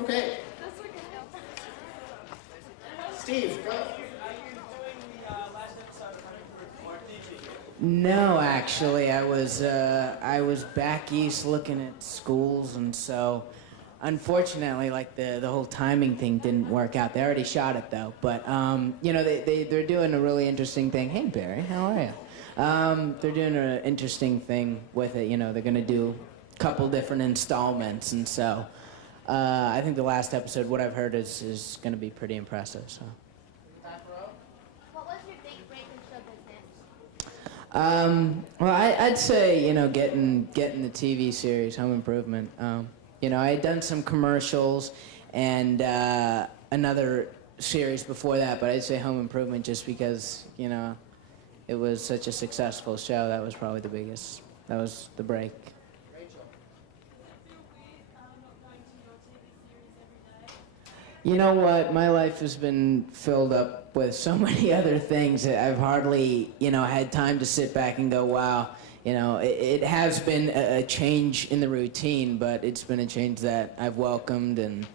Okay. Steve, go. No, actually, I was back east looking at schools, and so unfortunately, like the whole timing thing didn't work out. They already shot it though, but you know they're doing a really interesting thing. Hey Barry, how are you? They're doing an interesting thing with it. You know, they're gonna do a couple different installments, and so I think the last episode, what I've heard, is gonna be pretty impressive. So. What was your big break in show business? Well, I'd say, you know, getting the TV series Home Improvement. You know, I had done some commercials and another series before that, but I'd say Home Improvement just because, you know, it was such a successful show. That was probably the biggest. That was the break. You know what? My life has been filled up with so many other things that I've hardly, you know, had time to sit back and go, wow. You know, it has been a change in the routine, but it's been a change that I've welcomed and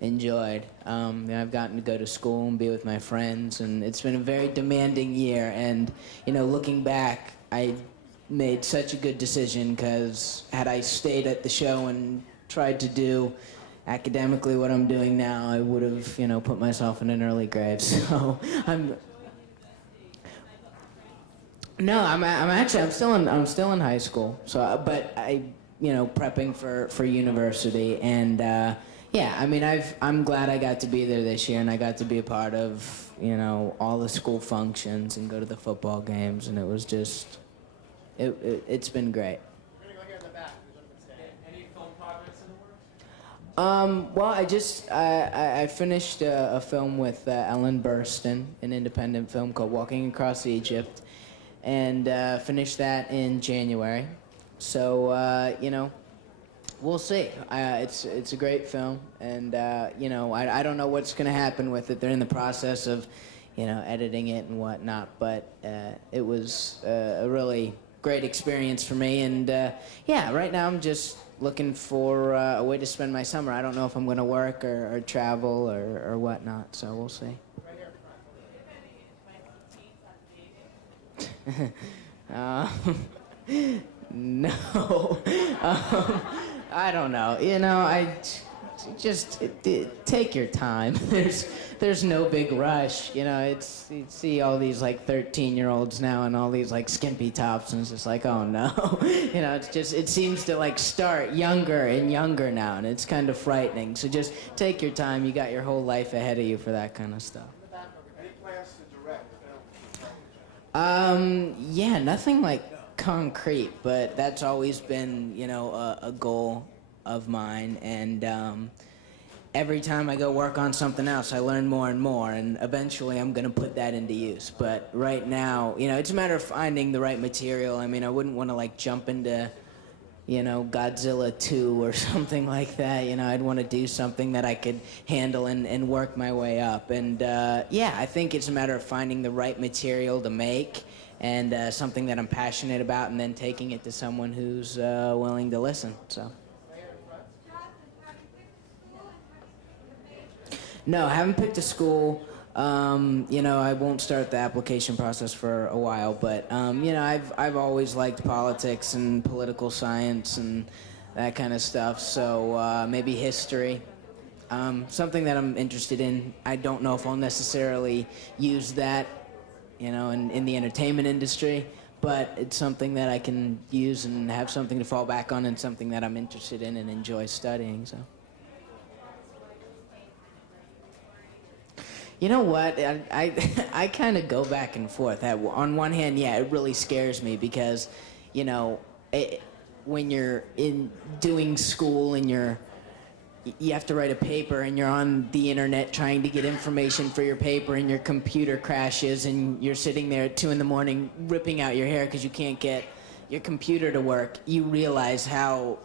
enjoyed. You know, I've gotten to go to school and be with my friends, and it's been a very demanding year. And, you know, looking back, I made such a good decision because had I stayed at the show and tried to do academically what I'm doing now, I would have, you know, put myself in an early grave. So I'm still in high school. So, but you know, prepping for university, and yeah, I mean, I'm glad I got to be there this year, and I got to be a part of, you know, all the school functions and go to the football games, and it was just, it's been great. Well, I finished a film with Ellen Burstyn, an independent film called Walking Across Egypt, and finished that in January. So, you know, we'll see. It's a great film, and, you know, I don't know what's going to happen with it. They're in the process of, you know, editing it and whatnot, but it was a really great experience for me, and, yeah, right now I'm just looking for a way to spend my summer. I don't know if I'm going to work or travel or whatnot, so we'll see. No. I don't know. You know, I just take your time. There's no big rush. You know, you see all these like 13-year-olds now and all these like skimpy tops, and it's just like, oh no. You know, it seems to like start younger and younger now, and it's kind of frightening. So just take your time. You got your whole life ahead of you for that kind of stuff. Any plans to direct? Yeah, nothing like concrete, but that's always been, you know, a goal of mine, and every time I go work on something else, I learn more and more, and eventually I'm going to put that into use. But right now, you know, it's a matter of finding the right material. I mean, I wouldn't want to, like, jump into, you know, Godzilla 2 or something like that. You know, I'd want to do something that I could handle and work my way up. And, yeah, I think it's a matter of finding the right material to make and something that I'm passionate about, and then taking it to someone who's willing to listen, so. No, I haven't picked a school. You know, I won't start the application process for a while, but you know, I've always liked politics and political science and that kind of stuff. So maybe history, something that I'm interested in. I don't know if I'll necessarily use that, you know, in the entertainment industry, but it's something that I can use and have something to fall back on, and something that I'm interested in and enjoy studying. So. You know what? I kind of go back and forth. On one hand, yeah, it really scares me because, you know, when you're doing school and you have to write a paper and you're on the internet trying to get information for your paper, and your computer crashes and you're sitting there at 2 a.m. ripping out your hair because you can't get your computer to work, you realize how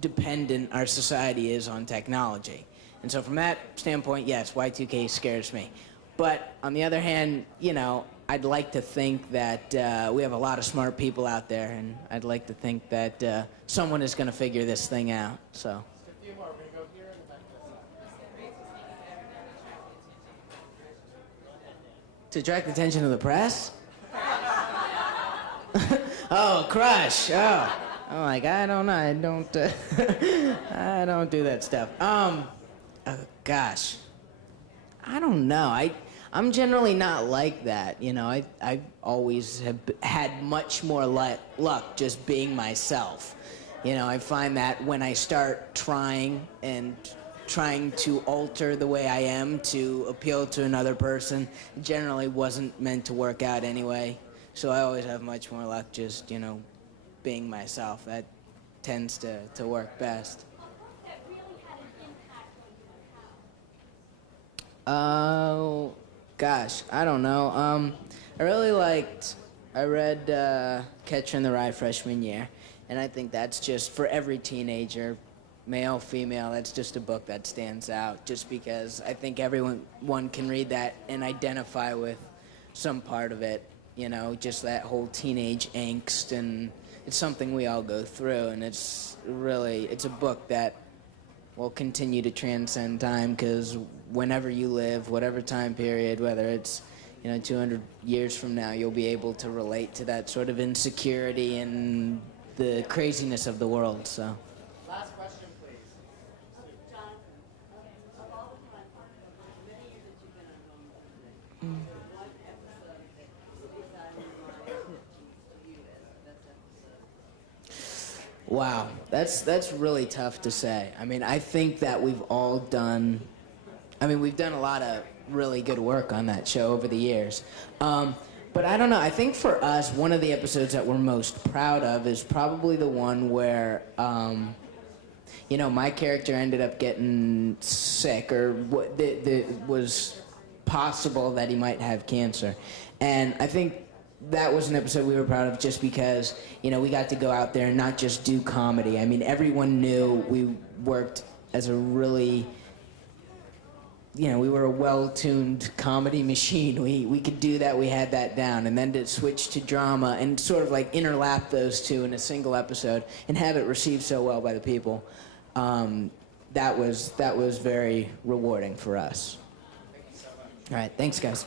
dependent our society is on technology. And so from that standpoint, yes, Y2K scares me. But on the other hand, you know, I'd like to think that we have a lot of smart people out there, and I'd like to think that someone is going to figure this thing out. So. Just a few more. We're going to go here in the back of this side. To attract the attention of the press? Oh, crush. Oh. I'm like, I don't know. I don't, I don't do that stuff. Oh, gosh. I don't know. I'm generally not like that. You know, I always have had much more luck just being myself. You know, I find that when I start trying to alter the way I am to appeal to another person, it generally wasn't meant to work out anyway. So I always have much more luck just, you know, being myself. That tends to work best. That really had an impact on you. Oh, gosh, I don't know. I read Catcher in the Rye freshman year, and I think that's just, for every teenager, male, female, that's just a book that stands out, just because I think one can read that and identify with some part of it, you know, just that whole teenage angst, and it's something we all go through, and it's a book that will continue to transcend time, because whenever you live, whatever time period, whether it's, you know, 200 years from now, you'll be able to relate to that sort of insecurity and the craziness of the world, so. Last question, please. John, of all the time, many years that you've been on Home Today, what episode that sticks out in your mind to you as the best episode? Wow, that's really tough to say. I mean, I think that we've done a lot of really good work on that show over the years. But I don't know, I think for us, one of the episodes that we're most proud of is probably the one where, you know, my character ended up getting sick, or was possible that he might have cancer. And I think that was an episode we were proud of just because, you know, we got to go out there and not just do comedy. I mean, everyone knew we worked as a really, you know, we were a well-tuned comedy machine. We could do that, we had that down. And then to switch to drama and sort of like interlap those two in a single episode and have it received so well by the people, that was very rewarding for us. Thank you so much. All right, thanks, guys.